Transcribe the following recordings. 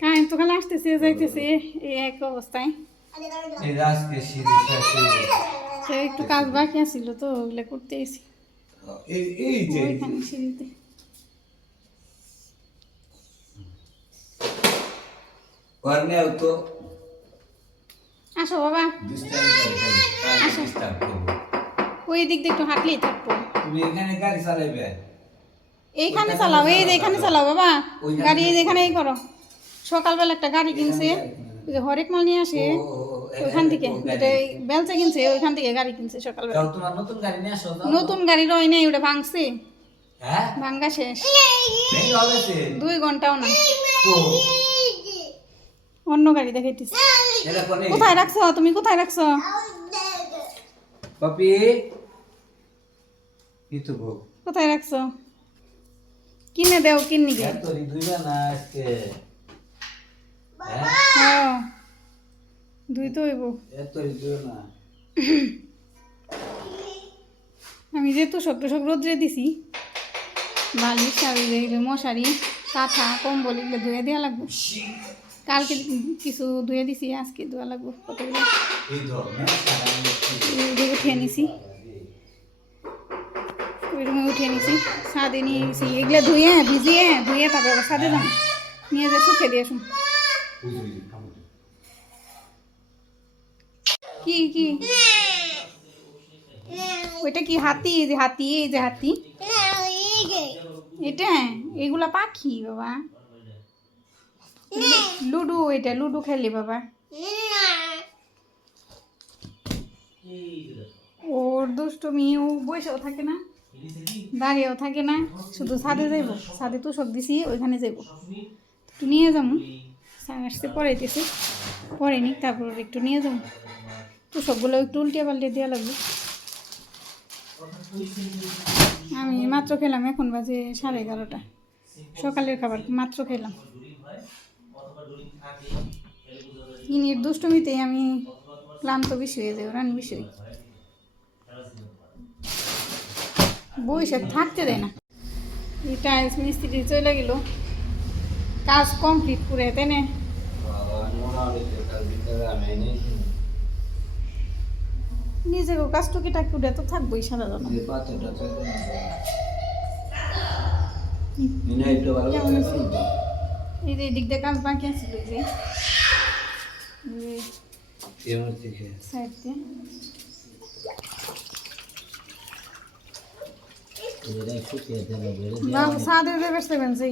Current তো খালি আসতেছে যাইতেছে এই এক অবস্থায়। একটু কাজ বাকি আছিল তো ওগুলো করতে এসি ওইখানে সিঁড়িতে। আসো বাবা, আসো, ওই দিক দিয়ে একটু হাঁটলেই থাকবো। এইখানে চালাও, এই যে এখানে চালাও বাবা গাড়ি, এই যে এখানেই করো। সকালবেলা একটা গাড়ি কিনছে, ওই যে হরেক মাল নিয়ে আসে ওইখান থেকে, যেটা বেলচা কিনছে ওইখান থেকে গাড়ি কিনছে সকালবেলা। নতুন গাড়ি রয় নাই, ওটা ভাঙছে, ভাঙ্গা শেষ, 2 ঘন্টাও না। অন্য গাড়ি দেখাইতেছে। কোথায় রাখছো তুমি, কোথায় রাখছো? কোথায় রাখছো? কিনে দেও, কিনে গে দুই তো হইব। আমি যেহেতু সব রোদ্রে দিছি, বালিশ আর মশারি কাঁথা কম্বল এগুলো ধুয়ে দেওয়া লাগবে। কালকে কিছু ধুয়ে দিছি, আজকে ধোয়া লাগবে কতগুলো। উঠিয়ে নিছি, ওই রুমে উঠিয়ে নিছি, ছাদে নিয়ে গেছি। এগুলো ধুয়ে ধুয়ে তারপর ছাদে যান নিয়ে যে শুকিয়ে দিয়ে আসুন। কি কি ওইটা কি হাতি? যে হাতি, এই যে হাতি, এটা এগুলা পাখি বাবা। লুডু, এটা লুডু খেলি বাবা। ওর দুষ্টুমি, ও বসেও থাকে না, দাঁড়িয়েও থাকে না, শুধু ছাদে যাইব। ছাদে তো সব দিছি, ওইখানে যাইব, একটু নিয়ে যাবো। স্যার আসতে পড়াইতেছি, পড়েনি, তারপর একটু নিয়ে যাবো। তো সবগুলো একটু উল্টিয়ে পাল্টিয়ে দেওয়া লাগবে। আমি মাত্র খেলাম, এখন বাজে 11:30। সকালের খাবার মাত্র খেলাম। ইনির দুষ্টমিতেই আমি ক্লান্ত বেশি হয়ে যাই, রান বেশি হই, বইসে থাকতে দেয় না। এই টাইলস মিস্ত্রি চলে গেল, কাজ কমপ্লিট করে তেনে নিজে কাজ টুকিটাকি উঠে তো থাকবোই সারা জন। এই যে দিক দিয়ে কাজ বাকি আছিল, এই যে সাইড দিয়ে সাদের ব্যবস্থা বেনছে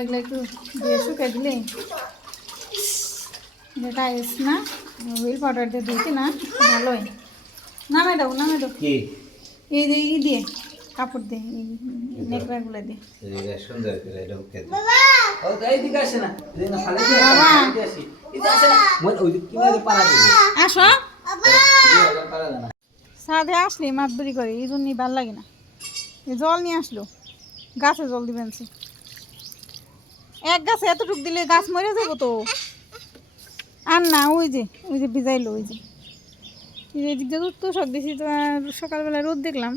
এগুলো একটু দিয়ে শুকাই দিলে টাইলস না হুইল পাউডার দিয়ে ধুইতে না ভালোই। নামে দাও, নামে দাও, এই যে ই দিয়ে কাপড় দিয়ে নেকড়াগুলো দিয়ে আসো। ছাদে আসলে মাতবরি করে, এই জন্যই ভাল লাগে না। জল নিয়ে আসলো, গাছে জল দিবেন, এক গাছে এতটুক দিলে গাছ মরে যাবো তো। আর না, ওই যে ভিজাইলো, ওই যে এদিক দিয়ে দুধ তো সব দিছি। তো সকালবেলা রোদ দেখলাম,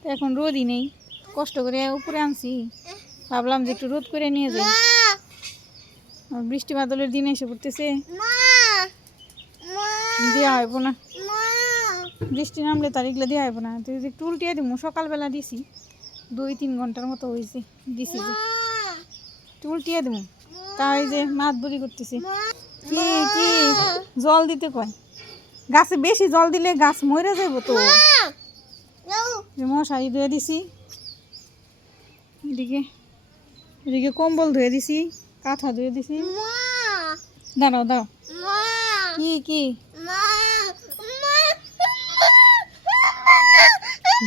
তো এখন রোদই নেই, কষ্ট করে উপরে আনছি, ভাবলাম যে একটু রোদ করে নিয়ে যাই। বৃষ্টি বাদলের দিন এসে পড়তেছে, দেওয়া হইব না, বৃষ্টি নামলে তার এগুলো দেওয়া হইব না। তো একটু উল্টিয়ে দিব, সকালবেলা দিছি 2-3 ঘন্টার মতো হয়েছে দিছি, যে একটু উল্টিয়ে দেবো। তাই যে মাত বুড়ি করতেছি, কি কি জল দিতে কয়, গাছে বেশি জল দিলে গাছ মরে যাব তো। মশারি ধুয়ে দিছি, এদিকে এদিকে কম্বল ধুয়ে দিছি, কাঁথা ধুয়ে দিছি। দাঁড়াও দাঁড়াও, কি কি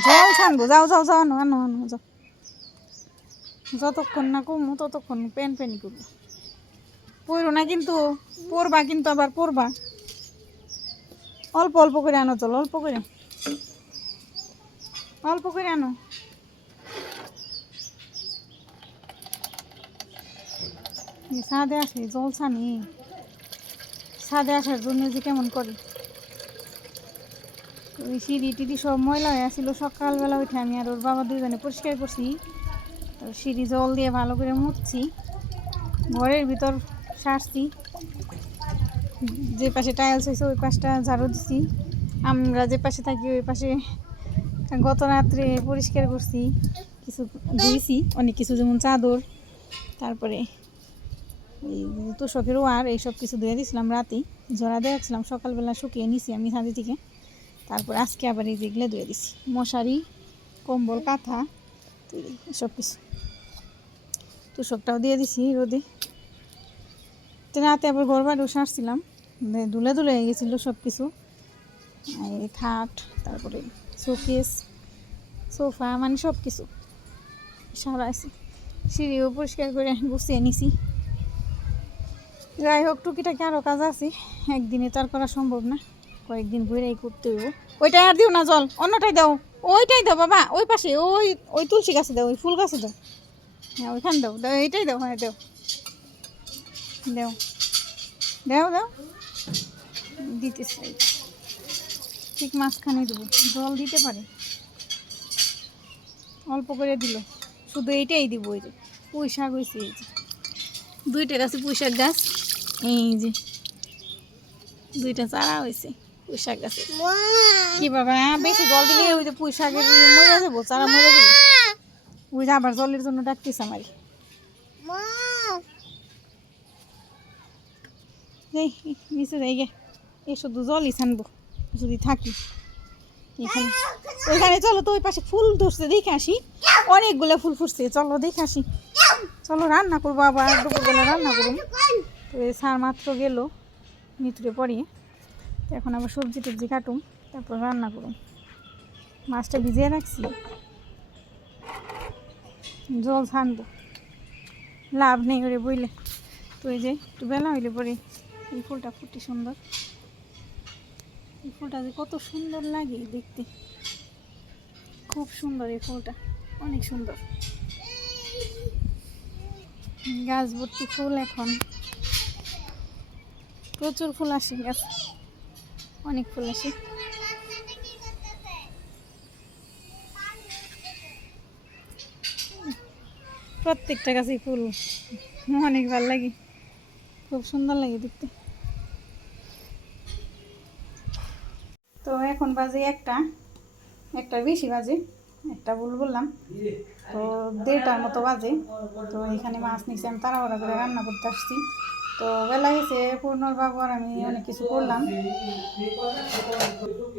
জল ছানবো, যাও যাও যাও, আনো আনো আনো যাও। যতক্ষণ না কমু ততক্ষণ প্যান প্যানি করবো। পড়ো না কিন্তু, পড়বা কিন্তু, আবার পড়বা। অল্প অল্প করে আনো জল, অল্প করে, অল্প করে আনো। ছাদে আসে জল ছানি, ছাদে আসার জন্য যে কেমন করে। ওই সিঁড়ি টিড়ি সব ময়লা হয়ে আসছিল, সকালবেলা উঠে আমি আর ওর বাবা দুজনে পরিষ্কার করছি। তো সিঁড়ি জল দিয়ে ভালো করে মুছছি, ঘরের ভিতর সারছি, যে পাশে টাইলস হয়েছে ওই পাশটা ঝাড়ু দিছি, আমরা যে পাশে থাকি ওই পাশে গত রাত্রে পরিষ্কার করছি, কিছু ধুইছি অনেক কিছু, যেমন চাদর, তারপরে এই তোষকের ওয়ার, এইসব কিছু ধুয়ে দিয়েছিলাম রাতেই, জড়া দিয়ে রাখছিলাম, সকালবেলা শুকিয়ে নিছি আমি ছাদে থেকে। তারপর আজকে আবার এই যেগুলো ধুয়ে দিছি, মশারি, কম্বল, কাঁথা, এসব কিছু তোষকটাও দিয়ে দিছি রোদে। তো রাতে আবার ঘর বাড়িও সারছিলাম, ধুলে ধুলে হয়ে গেছিলো সব কিছু, এই খাট, তারপরে শোকেস, সোফা, মানে সব কিছু সারা আছে। সিঁড়িও পরিষ্কার করে গুছিয়ে নিছি। যাই হোক, টুকিটাকি আরও কাজ আছে, একদিনে তো আর করা সম্ভব না, কয়েকদিন ঘুরেই করতে হইব। ওইটাই আর দিও না জল, অন্যটাই দাও, ওইটাই দাও বাবা, ওই পাশে ওই ওই তুলসী গাছে দাও, ওই ফুল গাছে দাও, হ্যাঁ ওইখানে দাও, দাও এইটাই দাও, হ্যাঁ দাও দাও দাও দাও, দিতেছে ঠিক মাঝখানে দেবো, জল দিতে পারে, অল্প করে দিল, শুধু এইটাই দিব। ওই যে পুঁই শাক হয়েছে, এই যে 2টা গাছে পুঁই শাক গাছ, এই যে 2টা চারা হয়েছে পুঁই শাক গাছে। কি বাবা, বেশি জল দিলে ওই যে পুঁই শাকের মরে যাবো, চারা মরে যাবো, ওই যে আবার জলের জন্য ডাকতেছে আমারই। নিচে যাই গে, এ শুধু জলই ছানবো যদি থাকি এখানে। ওইখানে চলো তো, ওই পাশে ফুল ধরছে দেখে আসি, অনেকগুলো ফুল ফুটছে, চলো দেখে আসি, চলো রান্না করবো, আবার দুপুরবেলা রান্না করুন। তো এই সার মাত্র গেল মিত্রে পরিয়ে, এখন আবার সবজি টবজি কাটুম, তারপর রান্না করুন। মাছটা ভিজিয়ে রাখছি, জল ছানবো, লাভ নেই ওরে বইলে। তো এই যে একটু বেলা হইলে পরে এই ফুলটা ফুটি সুন্দর, এই ফুলটা যে কত সুন্দর লাগে দেখতে, খুব সুন্দর এই ফুলটা, অনেক সুন্দর, গাছ ভর্তি ফুল, এখন প্রচুর ফুল আসে, গাছ অনেক ফুল আসে। প্রত্যেকটা গাছে ফুল, অনেক ভালো লাগে, খুব সুন্দর লাগে দেখতে। তো এখন বাজে একটার বেশি বাজে, একটা ভুল বললাম, তো 1:30টার মতো বাজে। তো এখানে মাছ নিচে আমি তাড়াহুড়া করে রান্না করতে আসছি, তো বেলা গেছে, পূর্ণর বাবু আর আমি অনেক কিছু করলাম।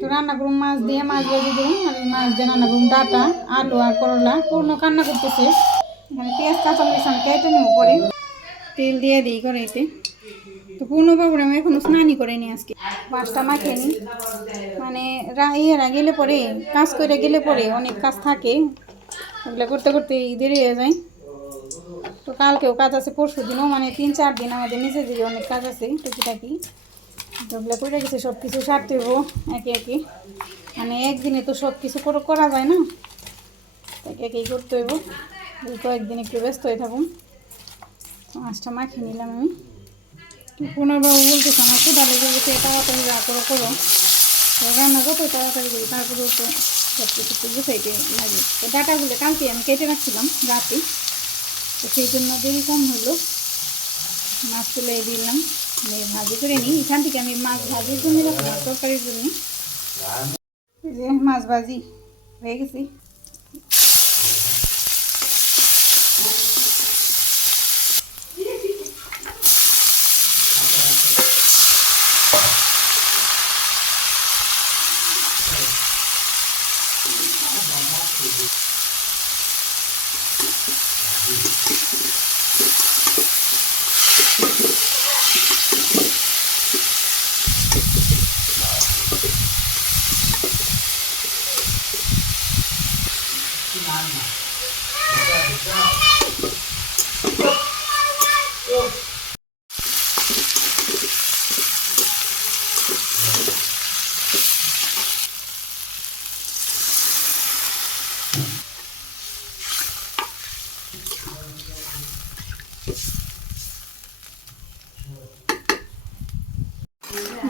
তো রান্না করুন মাছ দিয়ে, মাছ ভেজে দিন, আর মাছ দিয়ে রান্না করুন ডাটা, আলু আর করলা। পূর্ণ কান্না করতেছে, এখানে পেঁয়াজ কাঁচা মরিচ আমি কেটে নেব, পরে তেল দিয়ে দিই কড়াইতে। তো পূর্ণবাবুর আমি এখনো স্নানই করিনি, আজকে মাছটা মাখিয়ে নিই, মানে ইয়েরা গেলে পরে, কাজ করে গেলে পরে অনেক কাজ থাকে, ওগুলো করতে করতে দেরি হয়ে যায়। তো কালকেও কাজ আছে, পরশু দিনও, মানে 3-4 দিন আমাদের নিজেদের অনেক কাজ আছে টুকিটাকি, ওগুলো করে গেছে, সব কিছু সারতে হইব একে একে, মানে একদিনে তো সব কিছু করা যায় না, একে একেই করতে হইব। কয়েকদিন একটু ব্যস্ত হয়ে থাকুন। মাছটা মাখিয়ে নিলাম আমি। পুনর্বাবু বলতেছে আমার ক্ষুধা লেগে গেছে, তাড়াতাড়ি করো, রান্না কত তাড়াতাড়ি করি, তারপরেও তো সব কিছু একটু গুছাইতে লাগে। তো ডাটাগুলো কালকে আমি কেটে রাখছিলাম রাতে, তো সেই জন্য দেরি কম হলো। মাছ তুলে দিলাম, ভাজি করে নিই, এখান থেকে আমি মাছ ভাজির জন্য রাখলাম, তরকারির জন্য। এই যে মাছ ভাজি হয়ে গেছি।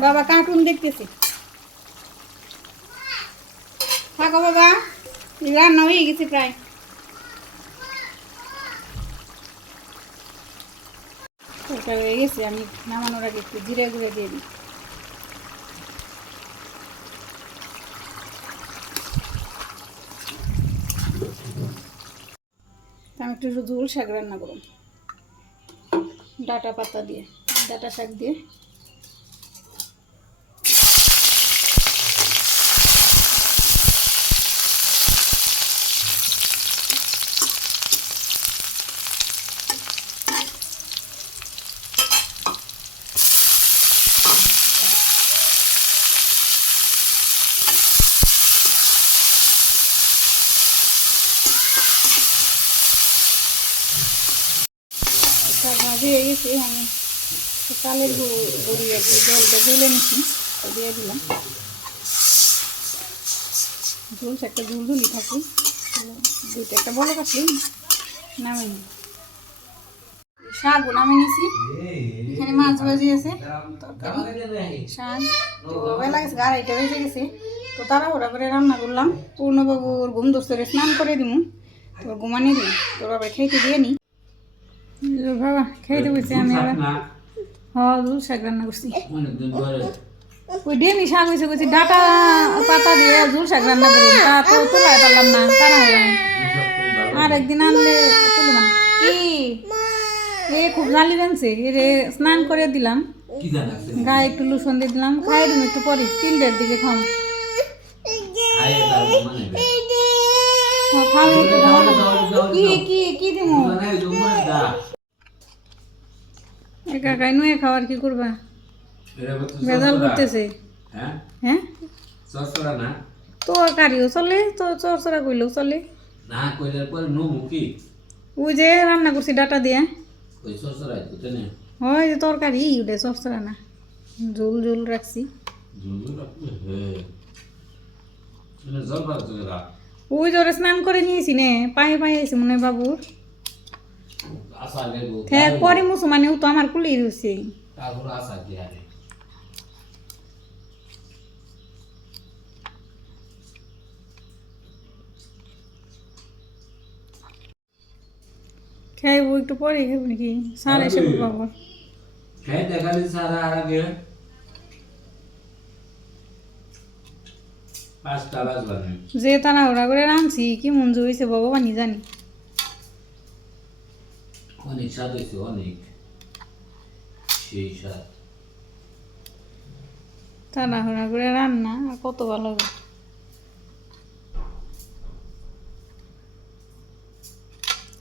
বাবা কার্টুন দেখতেছি, থাকো বাবা, রান্না হয়ে গেছে প্রায়। তরকারি হয়ে গেছে, আমি নামানোর আগে একটু জিরে গুঁড়ো দিয়ে দিই। আমি একটু ঝোল শাক রান্না করব ডাঁটা পাতা দিয়ে, ডাঁটা শাক দিয়ে। শাক ভাজি হয়ে গেছে, আমি চালের গুঁড়ি আর কি জলটা ঢেলে নিচ্ছি, দিয়ে দিলাম। ঝোল শাকটা ঝুলঝুলি থাকি, দুইটা একটা বড় কাটলি নামে নি। শাকও নামে নিছি, এখানে মাছ ভাজি আছে, তরকারি, শাক। বেলা গেছে, 2:30 বেজে গেছে, তো তাড়াহুড়া করে রান্না করলাম। পূর্ণবাবুর ঘুম ধরছে, স্নান করে দিমু, তোর ঘুমানি দিই, তোর আবার খেতে দিয়ে নি। বাবা খেতে বসে আমি এবার ঝোল শাক রান্না করছি। ওই ডেমি শাক হয়েছে, করছি ডাটা পাতা দিয়ে ঝোল শাক রান্না করুন, তা তো তোলাই পারলাম না, তারা আর একদিন আনলে তুলব না। কি এ খুব জালি বানছে, এ স্নান করে দিলাম, গায়ে একটু লুসন দিয়ে দিলাম, খাই দিন একটু পরে 3টার দিকে খাও। কি দিব একা খাই নুয়ে খাওয়ার কি করবা, ভেজাল করতেছে। হ্যাঁ তরকারিও চলে, তো চরচরা কইলেও চলে। ওই যে রান্না করছি ডাটা দিয়ে, হয় যে তরকারি ওটা চরচরা না, ঝোল ঝোল রাখছি। ওই জোরে স্নান করে নিয়েছি নে, পায়ে পায়ে আইছি মনে হয় বাবুর। হ্যাঁ পরে মুসলমানে ও তো আমার কুলিয়ে রয়েছে। খাইবো একটু পরে, খাইব নাকি সারা এসে বাবু যে তারা ওরা করে রাঁধছি, কি মঞ্জু হয়েছে ভগবানই জানি। অনেক স্বাদ হয়েছে, অনেক সেই স্বাদ। তাড়াহুড়া করে রান্না আর কত ভালো হবে।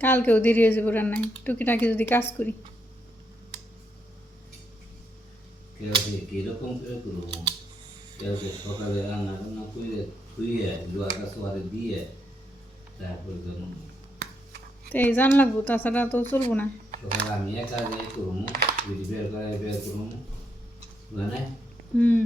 কালকেও দেরি হয়ে যাবো রান্নায়, টুকিটাকি যদি কাজ করি। কিরকম করে করবো, সকালে রান্না টান্না করে ধুয়ে লোয়া কাছে দিয়ে তারপর এই জান লাগবো, তাছাড়া তো চলবো না। সকালে আমি একা যাই করবো, বের করে করবো, মানে হুম।